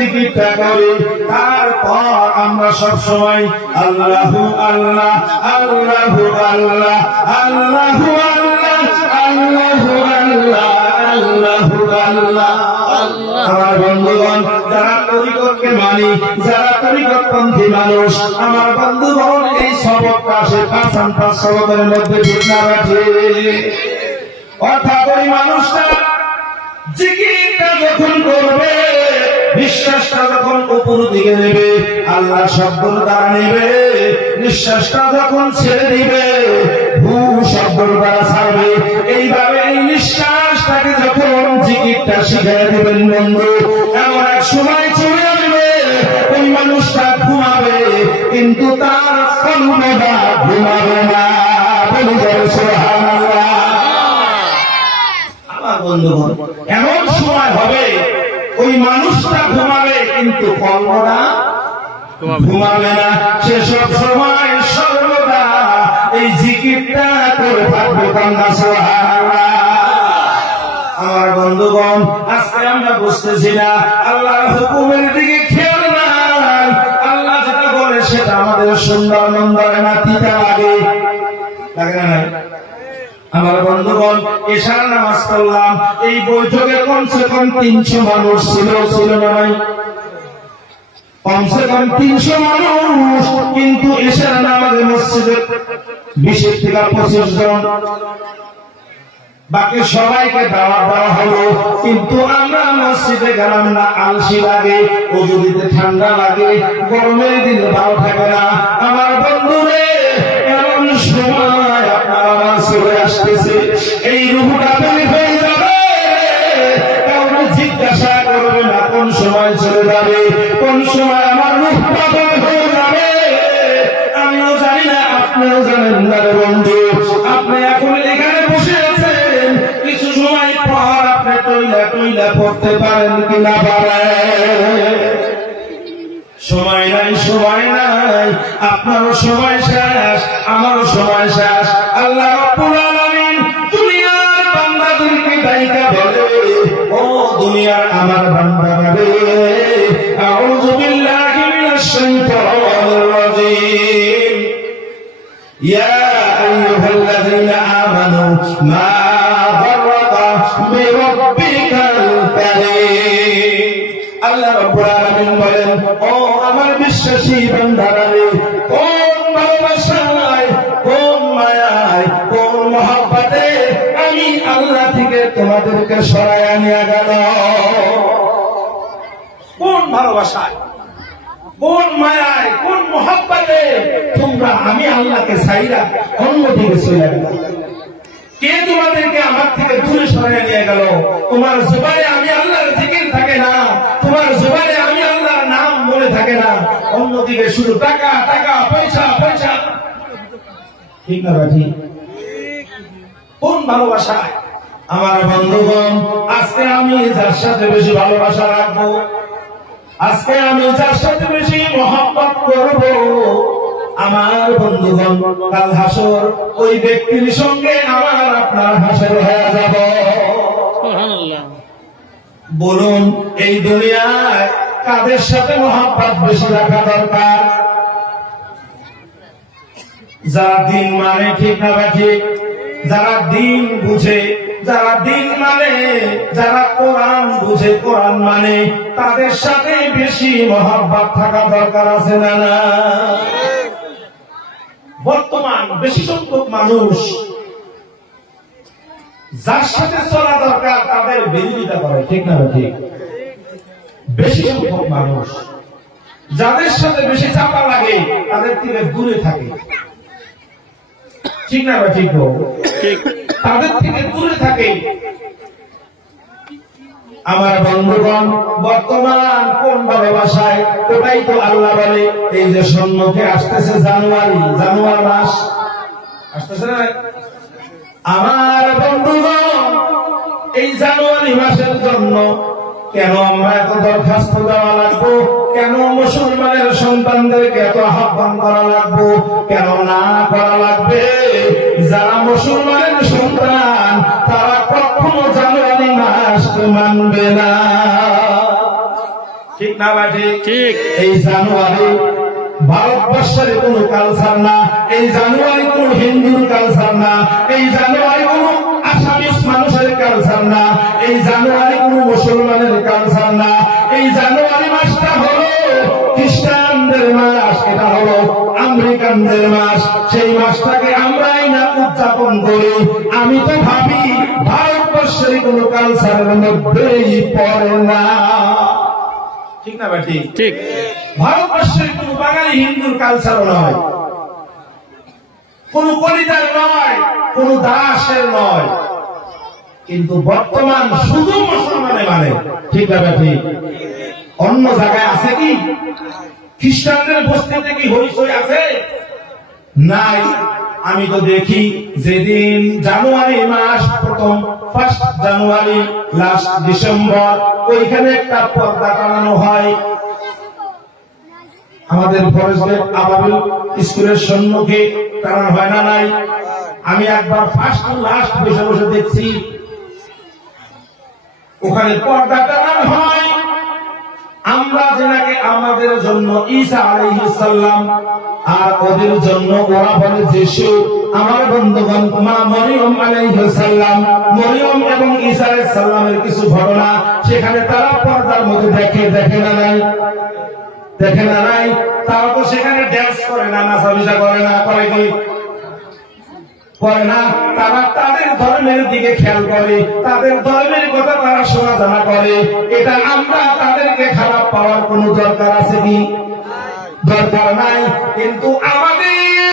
জিকিরটা করি, তারপর আমরা সব সময় আল্লাহু আল্লাহ আল্লাহু আল্লাহ আল্লাহু আল্লাহ আল্লাহু আল্লাহ আল্লাহু আল্লাহ। আমার বন্ধুগণ, যারা তরিকতকে মানি, যারা তরিকতপন্থী মানুষ, আমার বন্ধুগণ, এই সবকটা সে 5 সবকের মধ্যে ঠিক না রাখে। অর্থাৎ ওই মানুষটা জিকিরটা যখন করবে, নিঃশ্বাসটা যখন উপর দিকে নেবে, আল্লাহ শব্দর দ্বারা নেবে, নিঃশ্বাসটা যখন ছেড়ে দিবে, ভূ শব্দর দ্বারা ছাড়বে। এইভাবে এই নিঃশ্বাসটাকে যখন জিকিরটা শিখিয়ে দেবেন বন্ধু, এমন এক সময় চলে আসবে ওই মানুষটা ঘুমাবে, কিন্তু তার কলমেটা ঘুমাবে না। বলি জয় সুবহানাল্লাহ। আমার বন্ধুগণ, এমন সময় হবে ওই মানুষটা ঘুমাবে, কিন্তু কলমটা ঘুমাবে না। সে সব সময় সর্বদা এই জিকিরটা করে থাকবে। কান্না সুবহানাল্লাহ। আমার বন্ধুগণ, আজকে আমরা বুঝতেছি না, আল্লাহর হুকুমের দিকে খেয়াল নাই। আল্লাহ যেটা বলে সেটা আমাদের সুন্দর মন্দ না তিতা লাগে, লাগে না? আমার বন্ধুগণ, এশার নামাজ পড়লাম, এই বৈঠকে কমসে কম 300 মানুষ ছিল না ভাই? কমসে কম 300 মানুষ, কিন্তু এশার নামাজে মসজিদে 20 থেকে 25 জন, বাকি সবাইকে দাওয়াত দেওয়া হলো। কিন্তু আমরা মসজিদে গেলাম না, আলসি লাগে, ওযু দিতে ঠান্ডা লাগে, গরমের দিনে ভালো থাকে না। আমার বন্ধুরে, এমন সময় আপনার আমার চলে আসতেছে, এই রূহটা বের হয়ে যাবে, কাউকে জিজ্ঞাসা করবে না কোন সময় চলে যাবে, কোন সময় আমার রূহটা বের হয়ে যাবে। আমিও জানি না, আপনিও জানেন না রে বন্ধু। আপনি এখন এখানে বসে আছেন, কিছু সময় পর আপনি টইলা পড়তে পারেন কিনা পারেন? সময় নাই, সময় নাই, আপনারও সময় শেষ, আমারও সময় শেষ। আল্লাহ রাব্বুল আলামিন দুনিয়ার বান্দাদেরকে ডাইকা বলে, ও দুনিয়ার আমার বান্দারা রে, আউযু বিল্লাহি মিনাশ শাইতানির রাজীম, ইয়া আইয়ুহাল্লাযীনা আমানু মা গাররাকা বিরাব্বিকাল কারীম। আল্লাহ রাব্বুল আলামিন বলেন, ও আমার বিশ্বাসী বান্দারা রে, কোন ভালোবাসায়, কোন মায়ায়, কোন মহব্বতে আমি আল্লাহ থেকে তোমাদেরকে সরাইয়া নিয়ে গেল। কোন ভালোবাসায়, কোন মায়ায়, কোন মহব্বতে তোমরা আমি আল্লাহকে ছাইরা অন্যদিকে চলে গেল? কে তোমাদেরকে আমার থেকে দূরে সরাইয়া নিয়ে গেল? তোমার জবানে আমি আল্লাহর জিকির থাকে না, তোমার জবানে আমি আল্লাহর নাম মনে থাকে না, অন্যদিকে শুধু টাকা টাকা, পয়সা পয়সা। ঠিক না ভাই? কোন ভালোবাসায়? আমার বন্ধুগণ, আজকে আমি যার সাথে বেশি ভালোবাসা রাখবো, আজকে আমি যার সাথে বেশি মহব্বত করব, আমার বন্ধুগণ, কাল হাসর ওই ব্যক্তির সঙ্গে আমার আপনার হাসর হয়ে যাব। বলুন, এই দুনিয়ায় কাদের সাথে মহব্বত বেশি রাখা দরকার? যারা দিন মানে, ঠিক না ঠিক? যারা দিন বুঝে, যারা দিন মানে, যারা কোরআন বুঝে, কোরআন মানে, তাদের সাথে বেশি মহব্বত থাকা দরকার আছে না? না, বর্তমান বেশি সংখ্যক মানুষ যার সাথে চলা দরকার তাদের বিরোধিতা করে, ঠিক না ঠিক? বেশি সংখ্যক মানুষ যাদের সাথে বেশি চাপা লাগে তাদের থেকে দূরে থাকে, ঠিক না ঠিক? তাদের থেকে দূরে থাকে। আমার বন্ধুগণ, বর্তমান কোন ভালোবাসায়? ওটাই তো আল্লাহ বলে, এই যে সম্মুখে আসতেছে জানুয়ারি মাস আসতেছে না? আমার বন্ধুগণ, এই জানুয়ারি মাসের জন্য কেন আমরা এত দরখাস্ত দেওয়া লাগবো? কেন মুসলমানের সন্তানদেরকে এত আহ্বান করা লাগবো? কেন না করা লাগবে? যারা মুসলমানের সন্তান তারা কখনো জানুয়ারি মাসকে মানবে না। ঠিক না ভাই? ঠিক। এই জানুয়ারি ভারতবর্ষের কোন কালচার না, এই জানুয়ারি কোন হিন্দুর কালচার না, এই জানুয়ারি কোন আসামিস মানুষের কালচার না, এই জানুয়ারি কোন মুসলমানের কালচার না। এই জানুয়ারি মাসটা হলো খ্রিস্টানদের মাস, এটা হলো আমেরিকানদের মাস। সেই মাসটাকে আমরাই না উদযাপন করি। আমি তো ভাবি ভারতবর্ষের কোন কালচারের মধ্যেই পড়ে না। ঠিক না ভাই? ঠিক। ভারতবর্ষের কোন বাঙালি হিন্দুর কালচারও নয়, কোন কলিদার নয়, কোন দাসের নয়, কিন্তু বর্তমান শুধু মুসলমানে মানে। ঠিক না ভাই? অন্য জায়গায় আছে কি? খ্রিস্টানদের বস্তিতে কি হইচই আছে? নাই। আমি তো দেখি যেদিন জানুয়ারি মাস প্রথম 1 জানুয়ারি লাস্ট ডিসেম্বর ওইখানে একটা পর্দা টানানো হয় আমাদের ফরেস্ট গেট আবাবিল স্কুলের সম্মুখে, টানানো হয় না? নাই। আমি একবার ফার্স্ট লাস্ট বসে বসে দেখছি ওখানে পর্দা টানানো হয়। আমরা যেনাকে আমাদের জন্য ঈসা আলাইহিস সালাম আর ওদের জন্য ওরা বলে যিশু। আমার বন্ধুগণ, মা মরিয়ম আলাইহিস সালাম, মরিয়ম এবং ঈসা আলাইহিস সালামের কিছু ঘটনা সেখানে তারা পর্দার মধ্যে দেখে না নাই? দেখে না নাই? তারা তো সেখানে ড্যান্স করে না, নাচাবিজা করে না, করে কি? করে না। তারা তাদের ধর্মের দিকে খেয়াল করে, তাদের ধর্মের কথা তারা শোনা জানা করে। এটা আমরা তাদেরকে খারাপ পাওয়ার কোন দরকার আছে কি? দরকার নাই। কিন্তু আমাদের